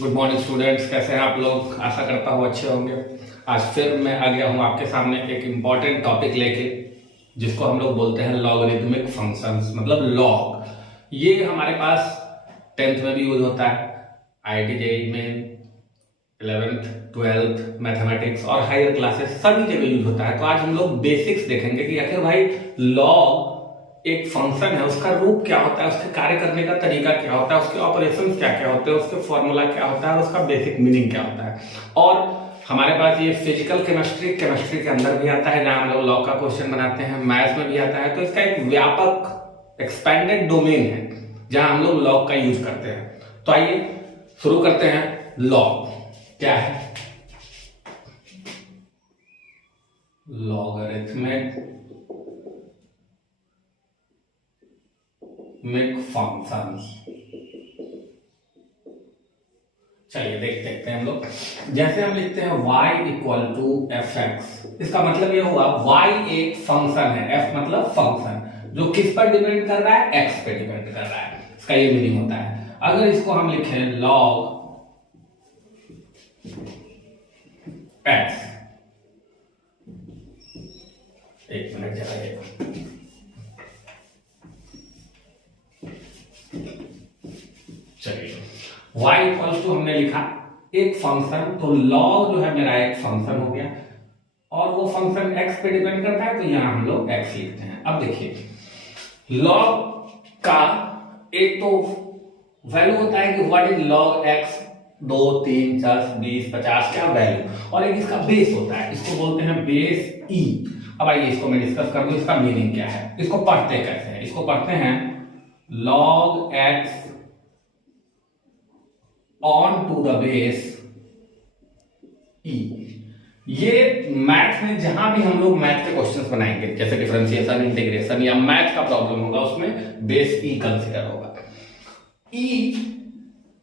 Good morning students, कैसे हैं आप लोग। आशा करता हूँ अच्छे होंगे। आज फिर मैं आ गया हूँ आपके सामने एक इम्पॉर्टेंट टॉपिक लेके, जिसको हम लोग बोलते हैं लॉगरिथमिक फंक्शंस, मतलब लॉग। ये हमारे पास 10th में भी यूज होता है, IIT JEE में, 11th 12th मैथमेटिक्स और हायर क्लासेस सभी जगह यूज होता है। तो आज हम लोग बेसिक्स देखेंगे कि आखिर भाई लॉग एक फंक्शन है, उसका रूप क्या होता है, उसके कार्य करने का तरीका क्या होता है, उसके ऑपरेशंस क्या क्या होते हैं, उसके फॉर्मूला क्या होता है और उसका बेसिक मीनिंग क्या होता है। और हमारे पास ये फिजिकल केमिस्ट्री के अंदर भी आता है, जहां हम लोग लॉ का क्वेश्चन बनाते हैं, मैथ्स में भी आता है। तो इसका एक व्यापक एक्सपेंडेड डोमेन है जहां हम लोग लॉ का यूज करते हैं। तो आइए शुरू करते हैं। लॉ क्या है? Logarithmic functions. चलिए देखते हैं हम लोग। जैसे हम लिखते हैं y इक्वल टू fx, इसका मतलब ये हुआ y एक फंक्शन है, f मतलब फंक्शन, जो किस पर डिपेंड कर रहा है? x पे डिपेंड कर रहा है। इसका ये मीनिंग होता है। अगर इसको हम लिखें log x, एक मिनट जरा, चलिए y इक्वल टू हमने लिखा एक फंक्शन, तो log जो है मेरा एक फंक्शन हो गया और वो फंक्शन x पे डिपेंड करता है, तो यहां हम लोग x लिखते हैं। अब देखिए log का एक तो वैल्यू होता है कि व्हाट इज log x, 2 3 10 20 50 क्या वैल्यू, और एक इसका बेस होता है, इसको बोलते हैं बेस e। अब आइए इसको मैं डिस्कस कर दूं, इसका मीनिंग क्या है, इसको पढ़ते कैसे हैं। इसको पढ़ते हैं log x on to the base e। ये मैथ में जहां भी हम लोग मैथ के क्वेश्चंस बनाएंगे, जैसे डिफरेंशिएशन, इंटीग्रेशन या मैथ का प्रॉब्लम होगा, उसमें बेस e कंसीडर होगा। e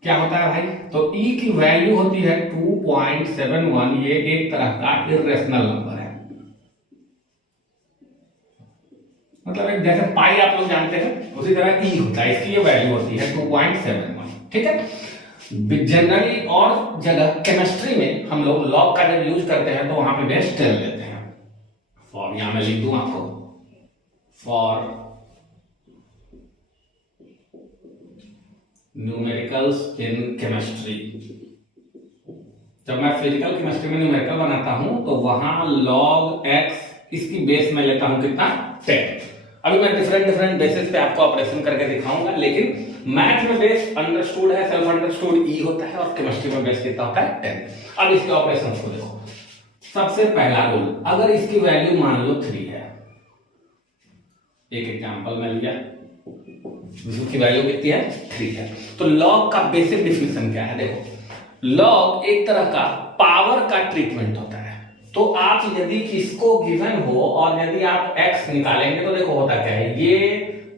क्या होता है भाई? तो e की वैल्यू होती है 2.71। ये एक तरह का इरेशनल नंबर है, मतलब एक जैसे पाई आप लोग जानते हैं उसी तरह e होता है, इसकी ये वैल्यू होती है 2.71। ठीक है। जनरली और जगह केमिस्ट्री में हम लोग लॉग का जब यूज करते हैं तो वहां पे बेस 10 लेते हैं। फॉर यहां मैं लिख दूं आपको, फॉर न्यूमेरिकल्स इन केमिस्ट्री। जब मैं फिजिकल केमिस्ट्री में न्यूमेरिकल बनाता हूं तो वहां log x इसकी बेस में लेता हूं कितना? 10। अभी मैं डिफरेंट बेसिस पे आपको ऑपरेशन करके दिखाऊंगा, लेकिन मैथ में बेस अंडरस्टूड है, सेल्फ अंडरस्टूड ई होता है, और केमिस्ट्री में बेस कितना होता है? 10। अब इसके ऑपरेशंस को देखो। सबसे पहला रूल, अगर इसकी वैल्यू मान लो 3 है, एक एग्जांपल में लिया जिसकी वैल्यू कितनी है? 3 है, तो लॉग का बेसिक डिफिनेशन क्या है? देखो, लॉग एक तरह का पावर का ट्रीटमेंट होता है। तो आप यदि इसको गिवन हो और यदि आप x निकालेंगे तो देखो होता क्या है, ये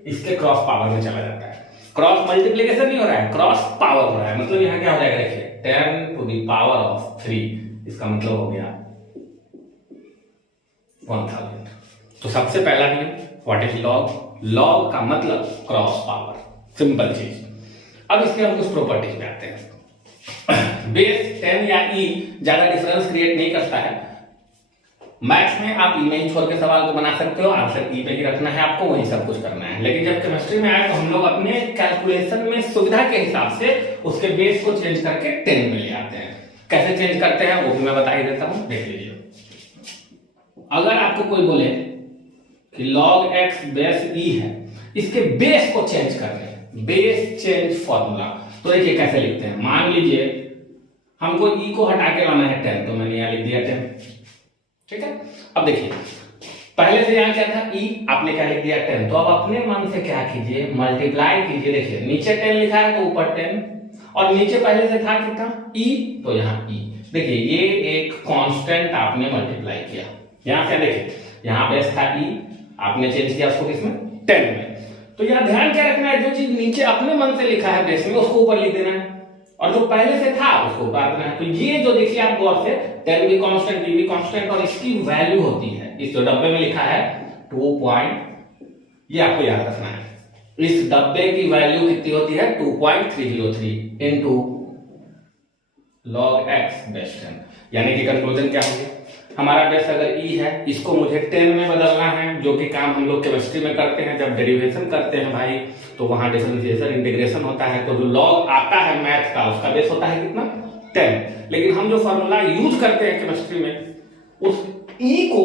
इसके क्रॉस पावर में चला जाता है। क्रॉस मल्टीप्लिकेशन नहीं हो रहा है, क्रॉस पावर हो रहा है। मतलब यहां क्या हो जाएगा? देखिए 10 टू द पावर ऑफ 3, इसका मतलब हो गया 1000। तो सबसे पहला नियम, व्हाट इज लॉग? लॉग का मतलब क्रॉस पावर, सिंपल चीज। अब इसके हम कुछ प्रॉपर्टीज पे आते हैं। बेस 10 या e ज्यादा डिफरेंस क्रिएट नहीं करता है। मैथ्स में आप ई में ही छोड़ के सवाल को बना सकते हो, आंसर ई पे ही रखना है आपको, वही सब कुछ करना है। लेकिन जब केमिस्ट्री में आए तो हम लोग अपने कैलकुलेशन में सुविधा के हिसाब से उसके बेस को चेंज करके 10 में ले आते हैं। कैसे चेंज करते हैं वो भी मैं बता ही देता हूं, देख लीजिए। अगर आपको कोई बोले कि log x बेस e है, इसके बेस को चेंज कर रहे हैं, बेस चेंज फॉर्मूला, तो देखिए कैसे लिखते हैं। मान लीजिए हमको e को हटा के लाना है 10, तो मैंने यहां लिख दिया 10। ठीक है। अब देखिए पहले से यहां क्या था? e, आपने क्या लिख दिया? 10। तो अब अपने मन से क्या कीजिए? मल्टीप्लाई कीजिए। देखिए नीचे 10 लिखा है तो ऊपर 10, और नीचे पहले से था कितना? e, तो यहाँ e। देखिए ये एक कांस्टेंट आपने मल्टीप्लाई किया। यहां क्या देखिए, यहां बेस था e, आपने चेंज किया उसको किसमें? 10 में। तो यहां ध्यान क्या रखना है, जो चीज नीचे अपने मन से लिखा है बेस में, उसको ऊपर लिख देना है, और जो पहले से था उसको उतारना है। तो ये जो देखिए आप गौर से 10 भी कांस्टेंट, b भी कांस्टेंट, और इसकी वैल्यू होती है, इस जो डब्बे में लिखा है 2 ये आपको याद रखना है। इस डब्बे की वैल्यू कितनी होती है? 2.303 इनटू log x बेस 10, यानी कि कंक्लूजन क्या हो गया, हमारा बेस अगर e है, इसको मुझे 10 में बदलना है, जो कि काम हम लोग केमिस्ट्री में करते हैं जब डेरिवेशन करते हैं भाई, तो वहां डिफरेंशिएशन इंटीग्रेशन होता है, तो जो लॉग आता है मैथ का उसका बेस होता है कितना 10, लेकिन हम जो फॉर्मूला यूज करते हैं केमिस्ट्री में उस e को,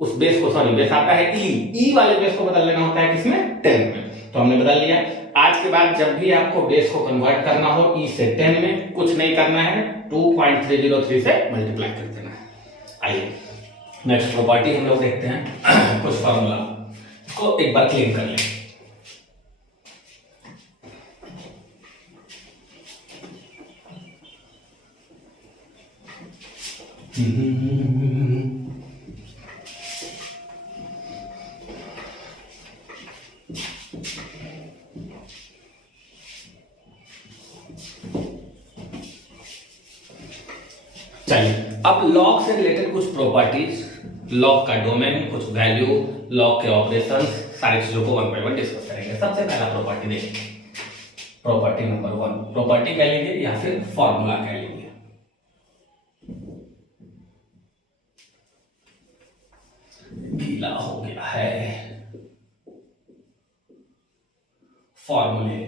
उस बेस को, सॉरी बेस आता है e वाले बेस को बदल लेना होता है किसमें 10 में, तो हमने बदल लिया। आज के बाद जब भी आपको बेस को कन्वर्ट करना हो e से 10 में, कुछ नहीं करना है, 2.303 से मल्टीप्लाई कर देना है। आइए नेक्स्ट प्रॉपर्टी हम लोग देखते हैं कुछ फॉर्मूला, इसको एक बार क्लीन कर लें। चलिए अब लॉग से रिलेटेड कुछ प्रॉपर्टीज, लॉग का डोमेन, कुछ वैल्यू, लॉग के ऑपरेशंस, सारी चीजों को 1 by 1 डिस्कस करेंगे। सबसे पहला प्रॉपर्टी देखिए, प्रॉपर्टी नंबर 1, प्रॉपर्टी कह लीजिए या फिर फॉर्मूला कह लीजिए। गीला हो गया है। फॉर्मूले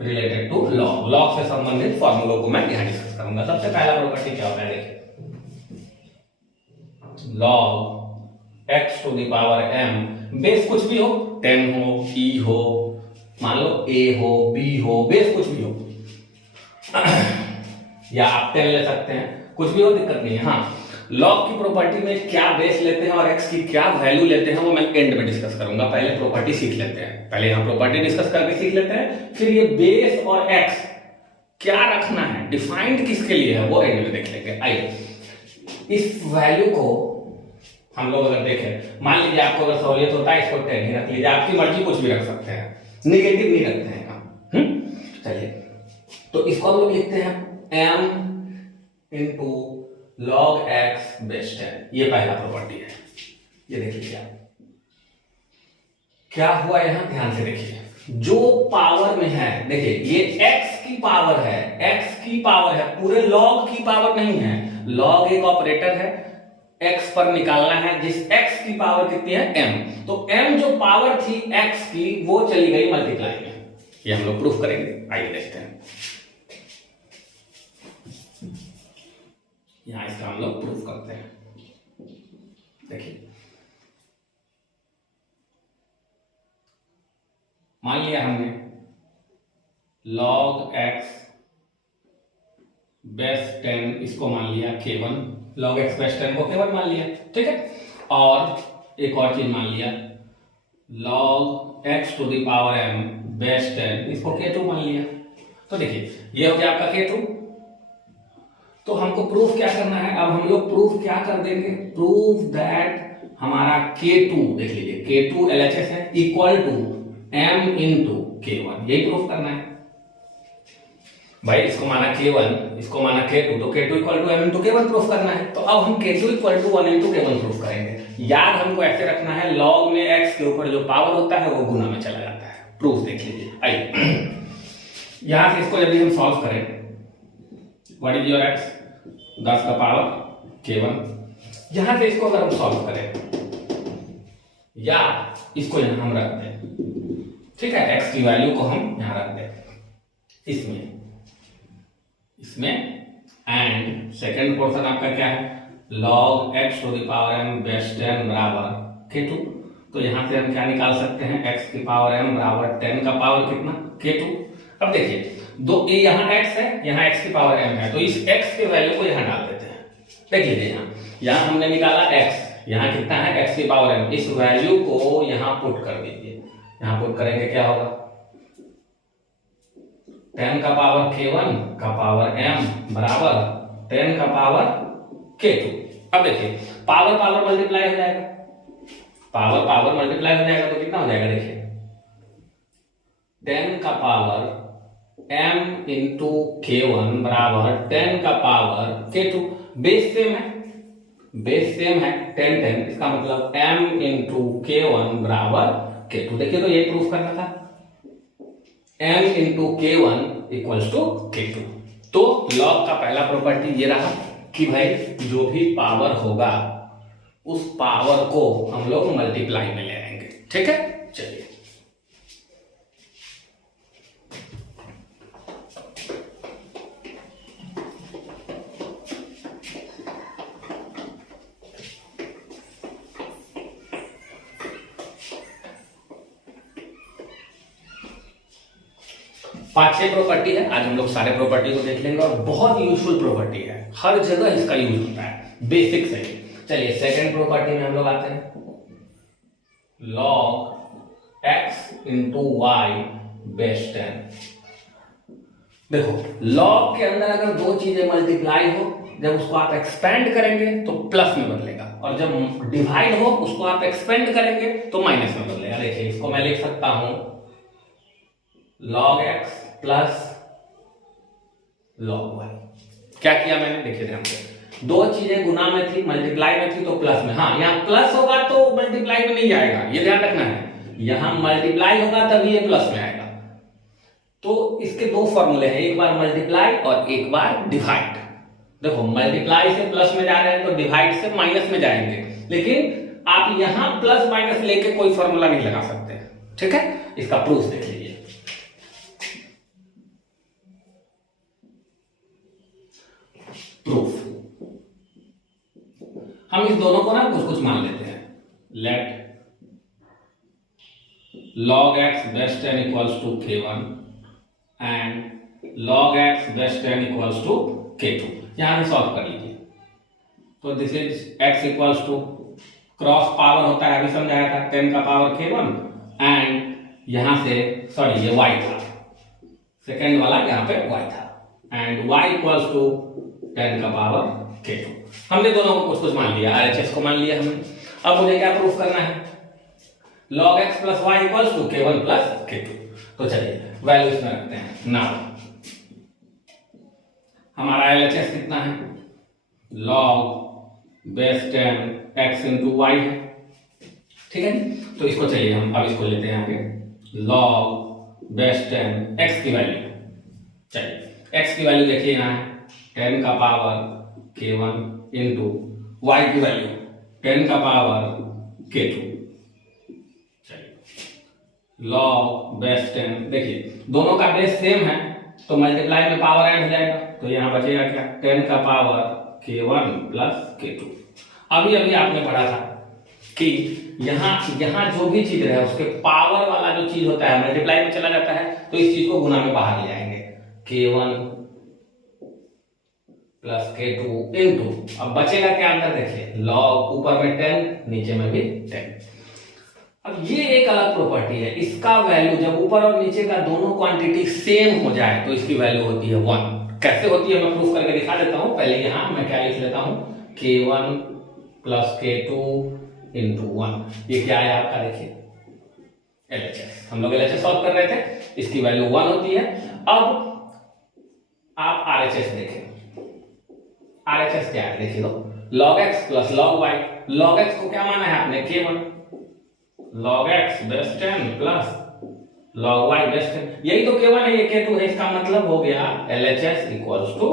रिलेटेड टू लॉग, लॉग से संबंधित फॉर्मूलों को मैं यहां डिस्कस करूंगा। सबसे पहला प्रॉपर्टी क्या होता है देखिए, log x to the power m, base कुछ भी हो, 10 हो, e हो, मान लो a हो, b हो, बेस कुछ भी हो या आप 10 ले सकते हैं, कुछ भी हो दिक्कत नहीं है। हाँ, लॉग की प्रॉपर्टी में क्या बेस लेते हैं और x की क्या वैल्यू लेते हैं वो मैं एंड में डिस्कस करूंगा, पहले प्रॉपर्टी सीख लेते हैं, पहले यहां प्रॉपर्टी डिस्कस करके सीख लेते हैं, फिर ये बेस और x क्या रखना है, डिफाइंड किसके लिए है, वो एंड में देख लेंगे। आइए इस वैल्यू को हम लोग अगर देखें, मान लीजिए आपको अगर सहूलियत होता है इसको 10 ही रख लीजिए, आपकी मर्जी कुछ भी रख सकते हैं, निगेटिव नहीं रखते हैं हम। चलिए तो इसको हम लोग लिखते हैं m into log x base 10, ये पहला प्रॉपर्टी है। ये देख लीजिए क्या हुआ, यहां ध्यान से देखिए, जो पावर में है, देखिए ये x की पावर है, x की पावर है, पूरे log की पावर नहीं है, log एक ऑपरेटर है, x पर निकालना है, जिस x की पावर कितनी है m, तो m जो पावर थी x की वो चली गई मल्टीप्लाई में, ये हम लोग प्रूफ करेंगे। आइए देखते हैं, यहां इसका हम लोग प्रूफ करते हैं। देखिए मान लिया हमने log x बेस 10, इसको मान लिया k1, log x बेस 10 को k1 मान लिया, ठीक है, और एक और चीज मान लिया log x to the power m base 10, इसको k2 मान लिया। तो देखिए ये हो गया आपका k2, तो हमको प्रूफ क्या करना है, अब हम लोग प्रूफ क्या कर देंगे, प्रूफ दैट हमारा k2, देख लीजिए k2 LHS है, equal to m into k1, यही प्रूफ करना है भाई, इसको माना k1, इसको माना k2, तो k2 equal to m into k1 proof करना है। तो अब हम k2 equal to 1 into k1 proof करेंगे। याद हमको ऐसे रखना है, log में x के ऊपर जो पावर होता है वो गुना में चला जाता है। प्रूफ देख लीजिए, आइए यहां से इसको यदि हम सॉल्व करें, व्हाट इज योर x, 10 का पावर k1, यहां से इसको अगर हम सॉल्व करें या इसको यहां हम रख दें, ठीक है, x की वैल्यू को हम यहां रख दें इसमें एंड सेकंड पोर्शन आपका क्या है, log x to the power m base 10 बराबर k2, तो यहां से हम क्या निकाल सकते हैं, x की पावर m बराबर 10 का पावर कितना k2। अब देखिए दो ये यहाँ x है, यहाँ x की पावर m है, तो इस x के वैल्यू को यहाँ डाल देते हैं। देख लीजिए यहाँ हमने निकाला x, यहाँ कितना है x की पावर m, इस वैल्यू को यहाँ पुट कर दीजिए, यहाँ पुट करेंगे क्या होगा, 10 का पावर k1 का पावर m बराबर 10 का पावर k2। अब देखिए पावर पावर मल्टीप्लाई हो जाएगा, पावर पावर मल्टीप्लाई हो जाएगा तो कितना हो जाएगा, देखिए 10 का पावर m इंटू k1 बराबर 10 का पावर k2, बेस सेम है, बेस सेम है 10 10, इसका मतलब m इंटू k1 बराबर k2। देखिए तो ये प्रूफ करना था, m into k1 equals to k2, तो लॉग का पहला प्रॉपर्टी ये रहा कि भाई जो भी पावर होगा उस पावर को हम लोग मल्टीप्लाई में ले आएंगे। ठीक है, चलिए। पांच छह प्रॉपर्टी है, आज हम लोग सारे प्रॉपर्टी को देख लेंगे और बहुत यूजफुल प्रॉपर्टी है, हर जगह इसका यूज होता है, बेसिक से। चलिए सेकंड प्रॉपर्टी में हम लोग आते हैं, log x into y base 10। देखो log के अंदर अगर दो चीजें मल्टीप्लाई हो, जब उसको आप एक्सपेंड करेंगे तो प्लस में बदलेगा, और जब डिवाइड हो उसको आप एक्सपेंड करेंगे तो माइनस में बदलेगा। देखिए इसको मैं लिख सकता हूं log x plus log y। क्या किया मैंने, देखिए ध्यान से, दो चीजें गुना में थी, मल्टीप्लाई में थी तो प्लस में। हाँ, यहाँ प्लस होगा तो मल्टीप्लाई में नहीं जाएगा, ये ध्यान रखना है। यहाँ मल्टीप्लाई होगा तभी ये प्लस में आएगा। तो इसके दो फॉर्मूले हैं, एक बार मल्टीप्लाई और एक बार डिवाइड। देखो मल्टीप्लाई से प्लस में जा रहे हैं तो डिवाइड से माइनस में जाएंगे, लेकिन आप यहां प्लस माइनस लेके कोई फॉर्मूला नहीं लगा सकते। ठीक है, इसका प्रूफ देख लीजिए। प्रूफ, हम इस दोनों को ना कुछ कुछ मान लेते हैं। Let log x base 10 equals to k1 and log x base 10 equals to k2। यहां से सॉल्व कर लीजिए। तो this is x equals to cross power होता है, अभी समझाया था, 10 का पावर k1 एंड यहां से सॉरी ये y था, सेकेंड वाला यहां पे y था, एंड y इक्वल्स टू 10 का पावर k2। हमने दोनों को कुछ कुछ मान लिया, RHS को मान लिया हमने। अब मुझे क्या प्रूफ करना है, log x plus y equals to k1 plus k2। तो चलिए वैल्यू इसमें रखते हैं। नाउ हमारा LHS कितना है, log base 10 x into y है। ठीक है, तो इसको चाहिए हम, अब इसको लेते हैं आगे, log बेस 10 x की वैल्यू। चलिए x की वैल्यू देखिए यहाँ है 10 का पावर k1 इंटू वाई की वैल्यू 10 का पावर k2। चलिए log बेस 10, देखिए दोनों का बेस सेम है तो मल्टीप्लाई में पावर ऐड हो जाएगा, तो यहां बचेगा क्या, 10 का पावर k1 प्लस k2। अभी अभी आपने पढ़ा था कि यहां जो भी चीज है उसके पावर वाला जो चीज होता है मल्टीप्लाई में चला जाता है, तो इस चीज को गुना में बाहर ले आएंगे, k1 प्लस k2 इंटू, अब बचेगा क्या अंदर, देखिए log ऊपर में 10 नीचे में भी 10। अब ये एक अलग प्रॉपर्टी है, इसका वैल्यू जब ऊपर और नीचे का दोनों क्वांटिटी सेम हो जाए तो इसकी वैल्यू होती है 1। कैसे होती है मैं प्रूफ करके दिखा देता हूं। पहले यहां मैं क्या लिख लेता हूं, k1 प्लस k2 इंटू 1। ये क्या है आपका, देखिए LHS, हम लोग LHS सॉल्व कर रहे थे, इसकी वैल्यू 1 होती है। अब आप RHS देखें, RHS क्या है देखिए, log x plus log y। log x को क्या माना है आपने, k1, log x base 10 plus log y base 10, यही तो k1 है, ये k2 है, इसका मतलब हो गया LHS इक्वल्स टू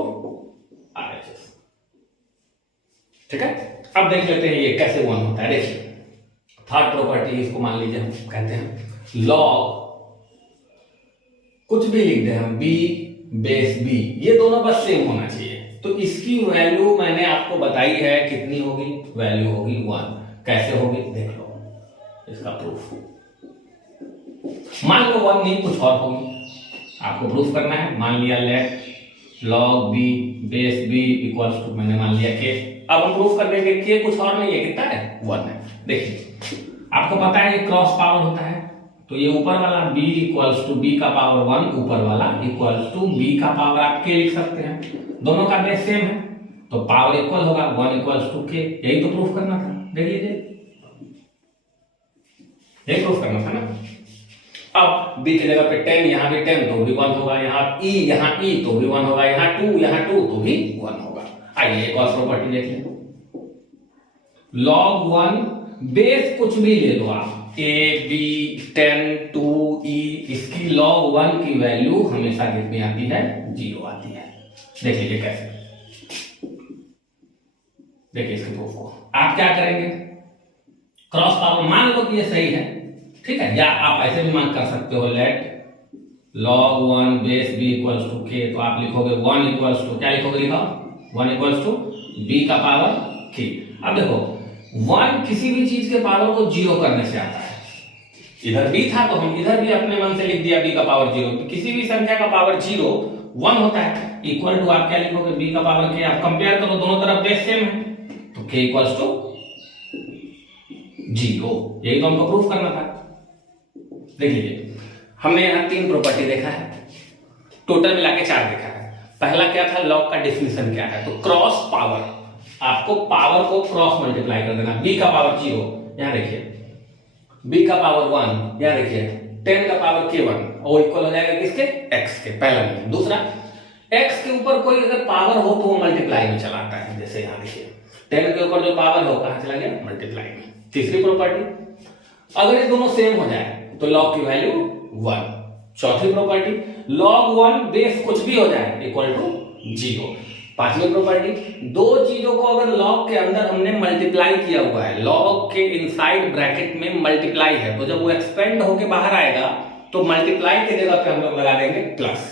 RHS। ठीक है, अब देख लेते हैं ये कैसे 1 होता है। देखिए थर्ड प्रॉपर्टी, इसको मान लीजिए हम कहते हैं log, कुछ भी लिख दे हम, b बेस b, ये दोनों बस सेम होना चाहिए। तो इसकी वैल्यू मैंने आपको बताई है, कितनी होगी, वैल्यू होगी 1। कैसे होगी देख लो, इसका प्रूफ, मान लो 1 नहीं कुछ और होगी, आपको प्रूफ करना है। मान लिया let log b base b equals to, मैंने मान लिया k। अब हम प्रूफ कर देंगे k कुछ और नहीं है, कितना है, 1 है। देखिए आपको पता है ये क्रॉस पावर होता है, तो ये ऊपर वाला b इक्वल्स टू b का पावर 1, ऊपर वाला इक्वल्स टू b का पावर आप k लिख सकते हैं, दोनों का बेस सेम है तो पावर इक्वल होगा, 1 इक्वल्स टू k। यही तो प्रूफ करना था, देख लीजिए, यही प्रूफ करना था ना। अब b की जगह पे 10, यहां भी 10 तो भी 1 होगा, यहां e तो भी 1 होगा, यहां 2 तो भी 1 होगा। आइए एक और प्रॉपर्टी देखिए, log 1 बेस कुछ भी ले लो आप, a b 10 2 e, इसकी log 1 की वैल्यू हमेशा कितनी आती है, 0 आती है। देख लीजिए कैसे, देखिए इसके प्रूफ को आप क्या करेंगे, क्रॉस पावर मान लो कि ये सही है, ठीक है, या आप ऐसे भी मान कर सकते हो, let log 1 base b equals to k, तो आप लिखोगे 1 इक्वल्स टू क्या लिखोगे, लिखा 1 इक्वल्स टू b का पावर k। अब देखो 1 किसी भी चीज के पावर को जीरो करने से आता है, इधर b था तो हम इधर भी अपने मन से लिख दिया b का पावर जीरो, तो किसी भी संख्या का पावर जीरो 1 होता है, इक्वल टू आप क्या लिखोगे b का पावर k, आप कंपेयर करो दोनों तरफ बेस सेम है तो k इक्वल्स टू जीरो, यही तो हमको प्रूफ करना था। देख लीजिए हमने यहाँ 3 प्रॉपर्टी देखा है, टोटल मिला के 4 देखा है। पहला क्या था, लॉग का डेफिनेशन क्या है, तो क्रॉस पावर, आपको पावर को क्रॉस मल्टीप्लाई कर देना, b का पावर 0, यहाँ देखिए b का पावर 1, यहाँ देखिए 10 का पावर k1, और इक्वल हो जाएगा किसके, x के, पहला नियम। दूसरा, x के ऊपर कोई अगर पावर हो तो वो मल्टीप्लाई में चलाता है, जैसे यहाँ देखिए 10 के ऊपर जो पावर हो कहां चला गया, मल्टीप्लाई में। तीसरी प्रॉपर्टी, अगर ये दोनों सेम हो जाए तो लॉग की वैल्यू 1। चौथी प्रॉपर्टी, log 1 बेस कुछ भी हो जाए इक्वल टू 0। पांचवी प्रॉपर्टी, दो चीजों को अगर log के अंदर हमने मल्टीप्लाई किया हुआ है, log के इनसाइड ब्रैकेट में मल्टीप्लाई है, तो जब वो एक्सपेंड होके बाहर आएगा तो मल्टीप्लाई की जगह पे हम लोग लगा देंगे प्लस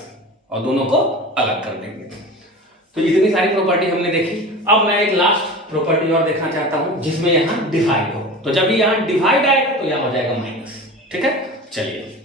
और दोनों को अलग कर देंगे। तो इतनी सारी प्रॉपर्टी हमने देखी। अब मैं एक लास्ट प्रॉपर्टी और देखना चाहता हूं जिसमें यहां डिवाइड हो, तो जब यहां डिवाइड आएगा तो यहां हो जाएगा माइनस, ठीक है। चलिए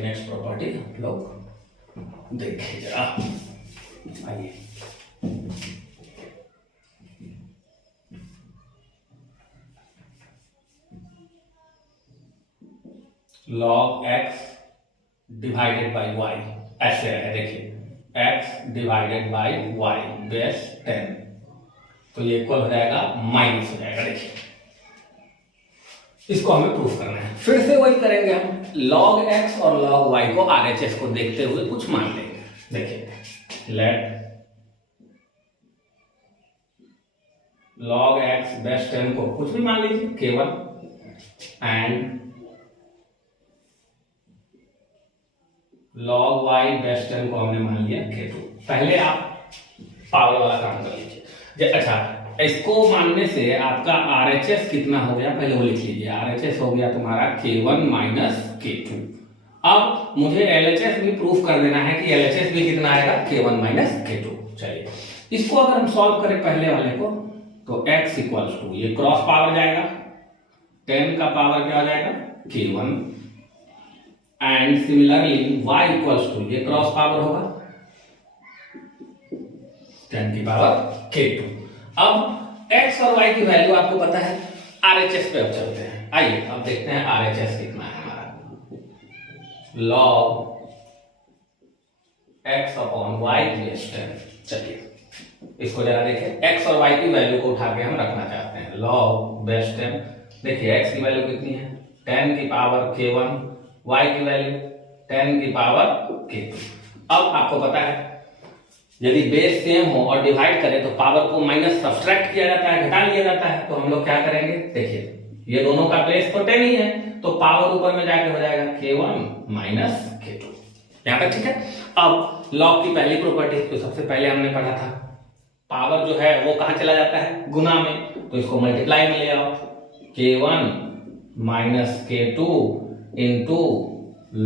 नेक्स्ट प्रॉपर्टी हम लोग देखिए जरा, आइए log x divided by y ऐसे है, देखिए x divided by y base 10, तो ये इक्वल हो जाएगा माइनस हो जाएगा। देखिए इसको हमें प्रूफ करना है, फिर से वही करेंगे हम, log x और log y को RHS को देखते हुए कुछ मान लेंगे। देखिए लेट log x बेस 10 को कुछ भी मान लीजिए k1 and log y base 10 को हमने मान लिया k2। पहले आप पावर वाला काम कर लीजिए। अच्छा, इसको मानने से आपका RHS कितना हो गया, पहले वो लिख लीजिए, RHS हो गया तुम्हारा k1 माइनस k2। अब मुझे LHS भी प्रूफ कर देना है कि LHS भी कितना आएगा, k1 माइनस k2। चलिए इसको अगर हम सॉल्व करें पहले वाले को, तो x इक्वल्स टू ये क्रॉस पावर जाएगा, 10 का पावर क्या हो जाएगा, k1, and similarly y equals to ये क्रॉस पावर होगा 10 की पावर k2। अब x और y की वैल्यू आपको पता है, RHS पे अब चलते हैं। आइए अब देखते हैं RHS कितना है हमारा, log x upon y base 10। चलिए इसको जरा देखिए, x और y की वैल्यू को उठा के हम रखना चाहते हैं, log बेस 10। देखिए x की वैल्यू कितनी है, 10 की पावर k1, y की वैल्यू 10 की पावर k2। अब आपको पता है यदि बेस सेम हो और डिवाइड करें तो पावर को माइनस सब्सट्रैक्ट किया जाता है, घटा लिया जाता है, तो हम लोग क्या करेंगे, देखिए ये दोनों का बेस तो 10 ही है, तो पावर ऊपर में जाके हो जाएगा k1 माइनस k2। यहां तक ठीक है। अब लॉग की पहली प्रॉपर्टी तो सबसे पहले हमने पढ़ा था, पावर जो है वो कहां चला जाता है, गुना में, तो इसको मल्टीप्लाई में ले आओ, k1 minus k2 into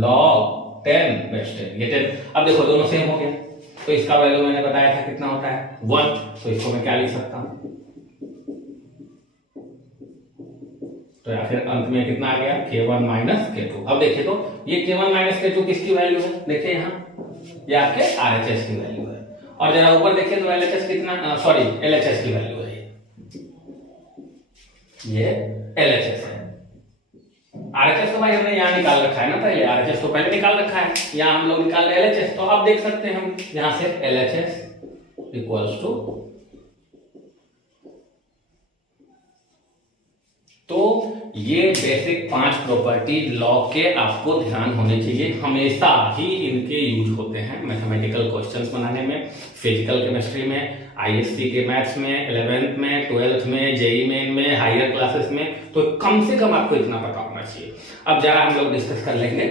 log 10 base 10। ये 10, अब देखो दोनों सेम हो गए, तो इसका वैल्यू मैंने बताया था कितना होता है 1, तो इसको मैं क्या लिख सकता हूं, तो या फिर अंत में कितना आ गया, k1 माइनस k2। अब देखिए तो ये k1 माइनस k2 किसकी वैल्यू है, देखिए यहाँ ये आपके RHS की वैल्यू है, और जरा ऊपर देखिए तो LHS कितना, सॉरी LHS की वैल्यू है, ये LHS है। RHS तो भाई हमने यहाँ निकाल रखा है ना, पहले RHS तो पहले निकाल रखा है, यहाँ हम लोग निकाल रहे LHS, तो अब देख सकते हैं हम यहाँ से LHS इक्वल्स टू, तो ये बेसिक 5 प्रॉपर्टी लॉग के आपको ध्यान होने चाहिए, हमेशा ही इनके यूज होते हैं मैथमेटिकल क्वेश्चंस बनाने में, फिजिकल केमिस्ट्री में, आईएससी के मैथ्स में, 11th में, 12th में, जेई मेन में, हायर क्लासेस में। तो कम से कम आपको इतना पता होना चाहिए। अब जरा हम लोग डिस्कस कर लेंगे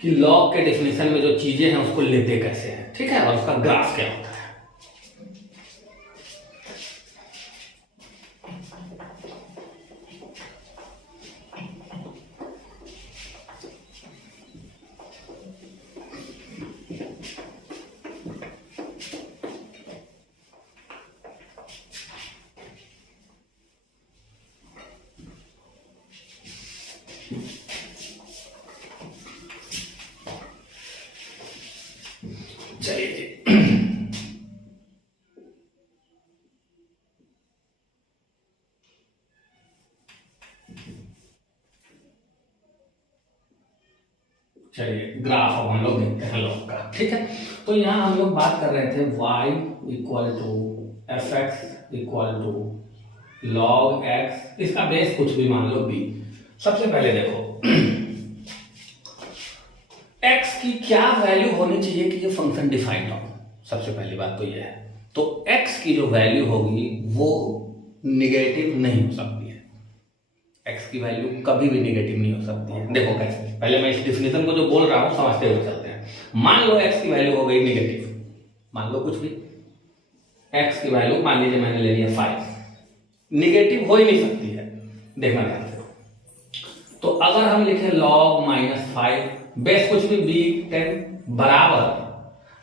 कि लॉग के डेफिनेशन में जो चीजें हैं उसको लेते कैसे हैं, ठीक है, और उसका ग्राफ क्या होता है। चलिए ग्राफ अब हम लोग देखते हैं लॉग का, ठीक है। तो यहाँ हम लोग बात कर रहे थे y equal to f x equal to log x, इसका बेस कुछ भी मान लो b। सबसे पहले देखो x की क्या वैल्यू होनी चाहिए कि ये फंक्शन डिफाइंड हो। सबसे पहली बात तो ये है, तो x की जो वैल्यू होगी वो निगेटिव नहीं हो सकती है। x की वैल्यू कभी भी निगेटिव नहीं हो सकती है। देखो कैसे, पहले मैं इस डिफिनेशन को जो बोल रहा हूं समझते हुए चलते हैं। मान लो x की वैल्यू हो गई निगेटिव, मान लो कुछ भी, x की वैल्यू मान लीजिए मैंने ले लिया 5, निगेटिव हो ही नहीं सकती है। देखना ध्यान से, तो अगर हम लिखे log -5 बेस कुछ भी b10 बराबर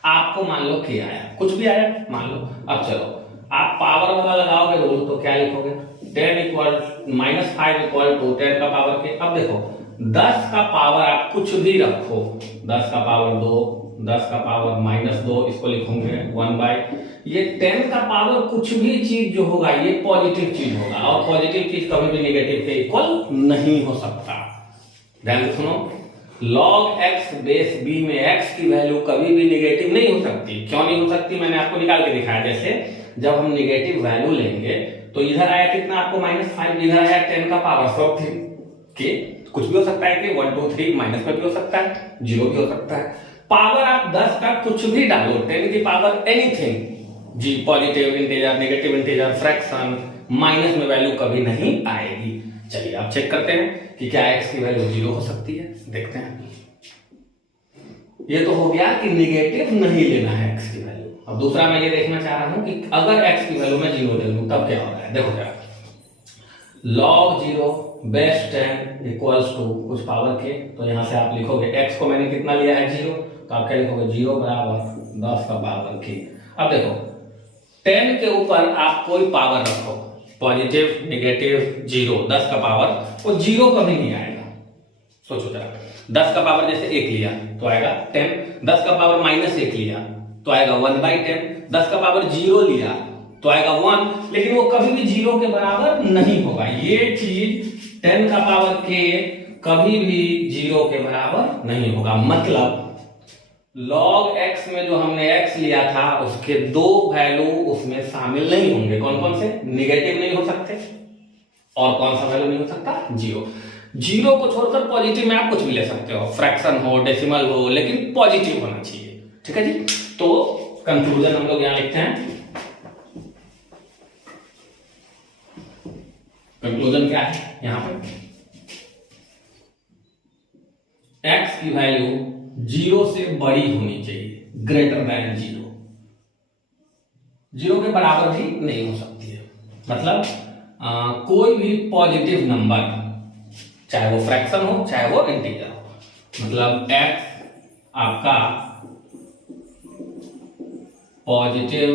आपको मान लो k आया, कुछ भी आया मान लो। अब चलो आप पावर वाला लगाओगे रूल, तो क्या लिखोगे, 10 इक्वल -5 इक्वल टू 10 का पावर के। अब देखो 10 का पावर आप कुछ भी रखो, 10 का पावर 2, 10 का पावर -2, इसको लिखोगे 1/। ये 10 का पावर कुछ भी चीज जो होगा ये पॉजिटिव चीज होगा, और पॉजिटिव चीज कभी भी निगेटिव के इक्वल नहीं हो सकता। ध्यान से सुनो, log x बेस b में x की वैल्यू कभी भी निगेटिव नहीं हो सकती। क्यों नहीं हो सकती, मैंने आपको निकाल के दिखाया। जैसे जब हम निगेटिव वैल्यू लेंगे तो इधर आया कितना आपको -5, इधर आया 10 का पावर 3 के, कुछ भी हो सकता है कि 1 2 3 माइनस में भी हो सकता है, 0 भी हो सकता है। पावर आप 10 का कुछ भी डालो, 10 की पावर एनीथिंग, जी positive integer, negative integer, fraction, minus में वैल्यू कभी नहीं आएगी। चलिए आप चेक करते हैं कि क्या x की वैल्यू 0 हो सकती है। देखते हैं, ये तो हो गया कि निगेटिव नहीं लेना है x की वैल्यू। अब दूसरा मैं ये देखना चाह रहा हूं कि अगर x की वैल्यू मैं 0 ले लूं तब क्या हो रहा है। देखो क्या, log 0 बेस 10 इक्वल्स टू कुछ पावर के, तो यहां से आप लिखोगे x को मैंने कितना लिया है 0, तो आप क्या लिखोगे 0 बराबर 10 का पावर के। अब देखो 10 के ऊपर आप कोई पावर रखो, पॉजिटिव, नेगेटिव, 0, 10 का पावर, वो 0 कभी नहीं आएगा। सोचो जरा, 10 का पावर जैसे 1 लिया तो आएगा 10, 10 का पावर -1 लिया तो आएगा 1/10, 10 का पावर 0 लिया तो आएगा 1, लेकिन वो कभी भी 0 के बराबर नहीं होगा। ये चीज 10 का पावर के कभी भी 0 के बराबर नहीं होगा। मतलब log x में जो हमने x लिया था उसके 2 वैल्यू उसमें शामिल नहीं होंगे। कौन कौन से, निगेटिव नहीं हो सकते, और कौन सा वैल्यू नहीं हो सकता, 0। 0 को छोड़कर पॉजिटिव में आप कुछ भी ले सकते हो, फ्रैक्शन हो, डेसिमल हो, लेकिन पॉजिटिव होना चाहिए। ठीक है जी। तो कंक्लूजन हम लोग यहां लिखते हैं। कंक्लूजन क्या है यहां पर, x की वैल्यू 0 से बड़ी होनी चाहिए, ग्रेटर देन 0, 0 के बराबर भी नहीं हो सकती है। मतलब कोई भी पॉजिटिव नंबर, चाहे वो फ्रैक्शन हो चाहे वो इंटीजर हो, मतलब x आपका पॉजिटिव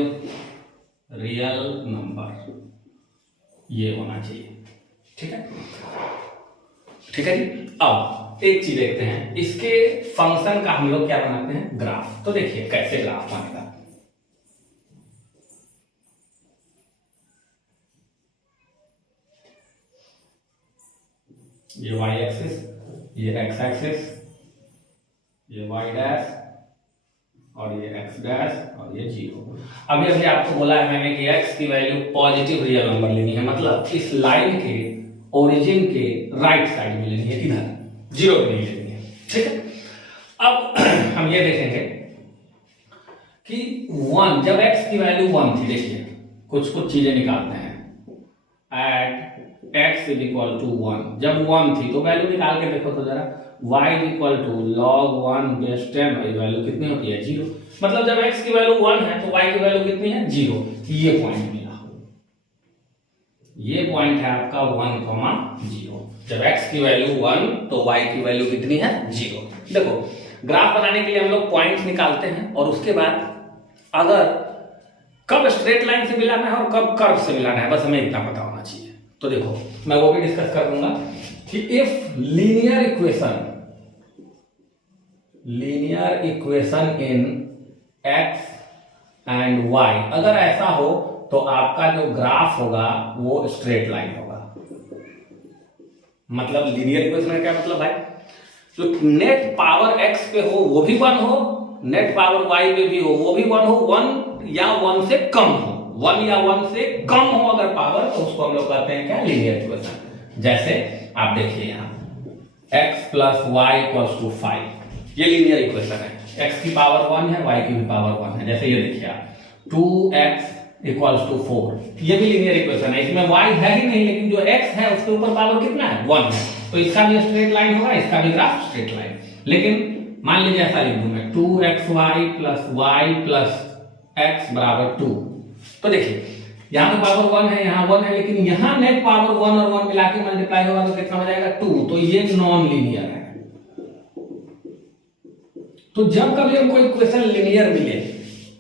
रियल नंबर ये होना चाहिए। ठीक है, ठीक है जी। अब एक चीज देखते हैं, इसके फंक्शन का हम लोग क्या बनाते हैं, ग्राफ। तो देखिए कैसे ग्राफ बनेगा। ये y एक्सिस, ये x एक्सिस, ये y डैश और ये x डैश और ये 0। अभी अभी आपको बोला है मैंने कि x की वैल्यू पॉजिटिव रियल नंबर लेनी है, मतलब इस लाइन के ओरिजिन के राइट साइड में लेनी है, इधर जीरो पे नहीं लेनी है। ठीक है, अब हम ये देखेंगे कि 1 जब x की वैल्यू 1 थी, देखिए कुछ चीजें निकालते हैं। At x is equal to 1, जब 1 थी तो वैल्यू निकाल के देखो तो जरा, y is equal to log 1 base 10, value कितनी होती है 0। मतलब जब x की वैल्यू 1 है तो y की वैल्यू कितनी है 0। ये पॉइंट मिला, ये पॉइंट है आपका 1,0। जब x की वैल्यू 1 तो y की वैल्यू कितनी है 0। देखो ग्राफ बनाने के लिए हम लोग पॉइंट्स निकालते हैं और उसके बाद अगर कब स्ट्रेट लाइन से मिलाना है और कब कर्व से मिलाना है, बस हमें इतना पता होना चाहिए। तो देखो मैं वो भी डिस्कस कर दूंगा कि if linear equation in x and y, अगर ऐसा हो तो आपका जो ग्राफ होगा वो स्ट्रेट लाइन होगा। मतलब लीनियर इक्वेशन का क्या मतलब है, जो नेट पावर x पे हो वो भी 1 हो, नेट पावर y पे भी हो वो भी 1 हो, 1 या 1 से कम हो, 1 या 1 से कम हो अगर पावर, तो उसको हम लोग कहते हैं क्या, लीनियर इक्वेशन। जैसे आप देखिए यहाँ x plus y equals to 5, ये लीनियर इक्वेशन है। x की पावर 1 है, y की भी पावर 1 है। जैसे ये देखिए आप 2x इक्वल्स टू 4, ये भी लीनियर इक्वेशन है। इसमें y है ही नहीं, लेकिन जो x है उसके ऊपर पावर कितना है 1 है, तो इसका भी स्ट्रेट लाइन होगा, इसका भी ग्राफ स्ट्रेट लाइन। लेकिन मान लीजिए ऐसा लिख दूं मैं 2xy plus y plus x बराबर 2, तो देखिए यहाँ पे पावर 1 है, यहाँ 1 है, लेकिन यहाँ नेट पावर 1 और 1 मिला के मल्टीप्लाई होगा तो कितना हो जाएगा 2, तो ये नॉन लीनियर है। तो जब कभी हमको इक्वेशन लीनियर मिले,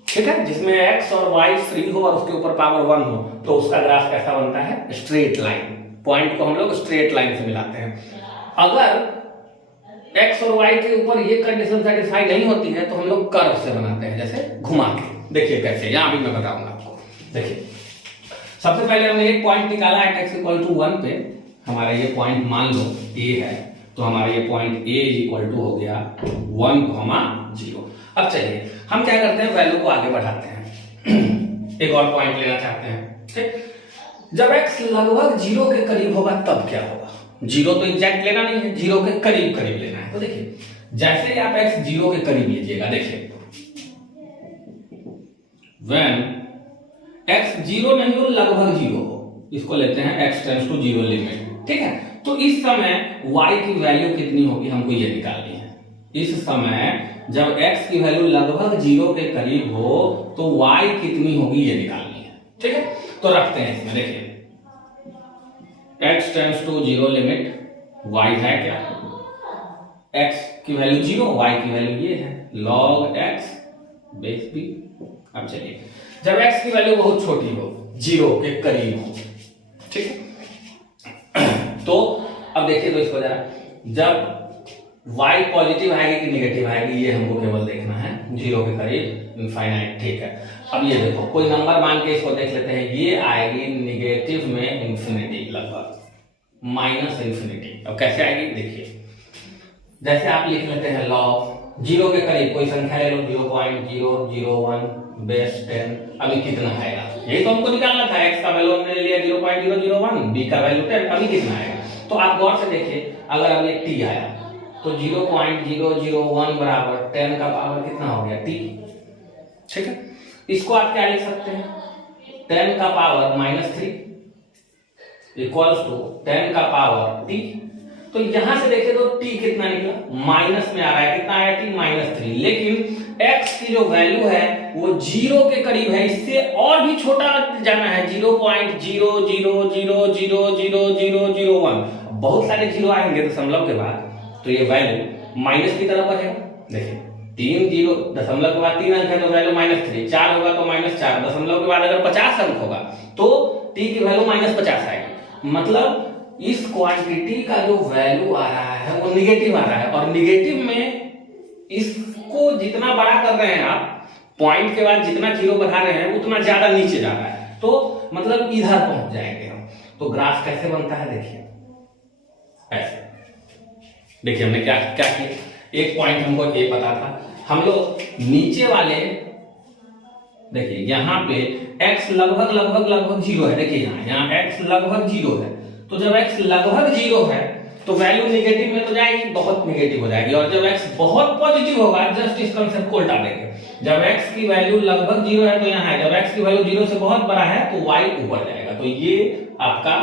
ठीक है, जिसमें x और y फ्री हो और उसके ऊपर पावर 1 हो, तो उसका ग्राफ कैसा बनता है, स्ट्रेट लाइन। पॉइंट को हम लोग स्ट्रेट लाइन से मिलाते हैं। अगर x और y के ऊपर ये कंडीशन सेटिस्फाई नहीं होती है तो हम लोग कर्व से बनाते हैं, जैसे घुमा के। देखिए कैसे, यहां भी मैं बताऊंगा आपको। देखिए सबसे पहले हमने एक पॉइंट निकाला है x इक्वल टू 1 पे, हमारा ये पॉइंट मान लो a है, तो हमारा ये point a is equal to हो गया 1,0। अब चलिए हम क्या करते हैं, वैल्यू को आगे बढ़ाते हैं। एक और पॉइंट लेना चाहते हैं, ठीक। जब x लगभग 0 के करीब होगा तब क्या होगा, 0 तो एग्जैक्ट लेना नहीं है, 0 के करीब करीब लेना है। तो देखिए जैसे ही आप x 0 के करीब लीजिएगा, देखिए when x 0 नहीं हो लगभग 0 हो, इसको लेते हैं x टेंड्स टू 0 लिमिट, ठीक है। तो इस समय y की वैल्यू कितनी होगी हमको ये निकालनी है। इस समय जब x की वैल्यू लगभग 0 के करीब हो तो y कितनी होगी ये निकालनी है, ठीक है। तो रखते हैं इसमें, देखिए x tends to 0 limit, y है क्या, x की वैल्यू 0, y की वैल्यू ये है log x बेस b। अब चलिए जब x की वैल्यू बहुत छोटी हो, 0 के करीब हो, ठीक है, तो अब देखिए तो इसको जरा, जब y पॉजिटिव आएगी कि नेगेटिव आएगी ये हमको केवल देखना है, 0 के करीब इनफाइनाइट, ठीक है। अब ये देखो कोई नंबर मान के इसको देख लेते हैं, ये आएगी निगेटिव में इंफिनिटी, लगभग -∞। अब कैसे आएगी देखिए, जैसे आप लिख लेते हैं log 0 के करीब कोई संख्या ले लो, 0.001 बेस 10, अभी कितना आएगा, यही तो हमको निकालना था। x का वैल्यू हमने लिया 0.001, b का वैल्यू 10, अभी कितना आएगा। तो आप गौर से देखिए, अगर अब एक t आया तो 0.001 बराबर 10 का पावर कितना हो गया t, ठीक है। इसको आप क्या लिख सकते हैं, 10 का पावर -3 इक्वल्स टू 10 का पावर t। तो यहां से देखें तो t कितना निकला, माइनस में आ रहा है, कितना आया t -3, लेकिन x की जो वैल्यू है वो 0 के करीब है, इससे और भी छोटा जाना है, 0.0000001। बहुत सारे जीरो आएंगे दशमलव के बाद, तो ये वैल्यू माइनस की तरफ बढ़ेगा। देखिए 3 0 दशमलव के बाद 3 अंक है तो वैल्यू -3, 4 होगा तो -4, दशमलव के बाद अगर 50 अंक होगा तो t की वैल्यू -50 आएगी। मतलब इस क्वांटिटी का जो वैल्यू आ रहा है वो निगेटिव आ रहा है, और निगेटिव में इसको जितना बड़ा कर रहे हैं आप, पॉइंट के बाद जितना 0 बढ़ा रहे हैं उतना ज्यादा नीचे जा रहा है, तो मतलब इधर पहुंच जाएंगे हम। तो ग्राफ कैसे बनता है देखिए, ऐसे देखिए हमने क्या क्या किया, एक पॉइंट हमको ये पता था, हम लोग नीचे वाले देखिए यहाँ पे x लगभग 0 है, देखिए यहाँ x लगभग 0 है, तो जब x लगभग 0 है तो वैल्यू नेगेटिव में तो जाएगी, बहुत नेगेटिव हो जाएगी, और जब x बहुत पॉजिटिव होगा, जस्ट इस कंसेप्ट को उल्टा देंगे, जब x की वैल्यू लगभग 0 है तो यहाँ है, जब x की वैल्यू 0 से बहुत बड़ा है तो y ऊपर जाएगा। तो ये आपका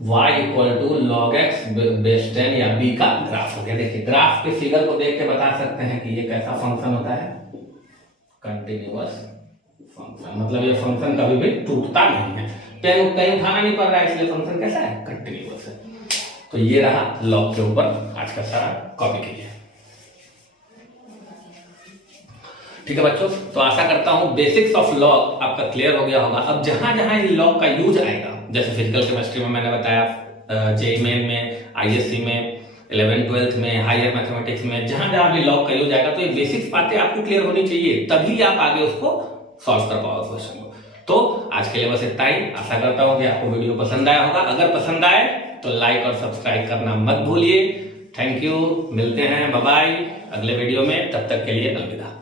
y equal to log x base 10 या b का ग्राफ हो गया। देखिए ग्राफ के फिगर को देख के बता सकते हैं कि ये कैसा फंक्शन होता है, कंटिन्यूअस फंक्शन, मतलब ये फंक्शन कभी भी टूटता नहीं है, पेन कहीं उठाना नहीं पड़ रहा है, इसलिए फंक्शन कैसा है, कंटिन्यूअस है। तो ये रहा लॉग के ऊपर आज का सारा कॉपी कीजिए। ठीक है बच्चों, तो आशा करता हूं बेसिक्स ऑफ लॉग आपका क्लियर हो गया होगा। अब जहां जहां ये लॉग का यूज आएगा, जैसे फिजिकल केमिस्ट्री में मैंने बताया, जेईई मेन में, आईएससी में, 11th-12th में, हायर मैथमेटिक्स में, जहां जहां भी लॉग का यूज आएगा तो ये बेसिक्स बातें आपको क्लियर होनी चाहिए, तभी आप आगे उसको सॉल्व कर पाओगे क्वेश्चन को। तो आज के लिए बस इतना ही। आशा करता हूं कि आपको वीडियो पसंद आया होगा। अगर पसंद आए तो लाइक और सब्सक्राइब करना मत भूलिए। थैंक यू, मिलते हैं, बाय बाय अगले वीडियो में, तब तक के लिए अलविदा।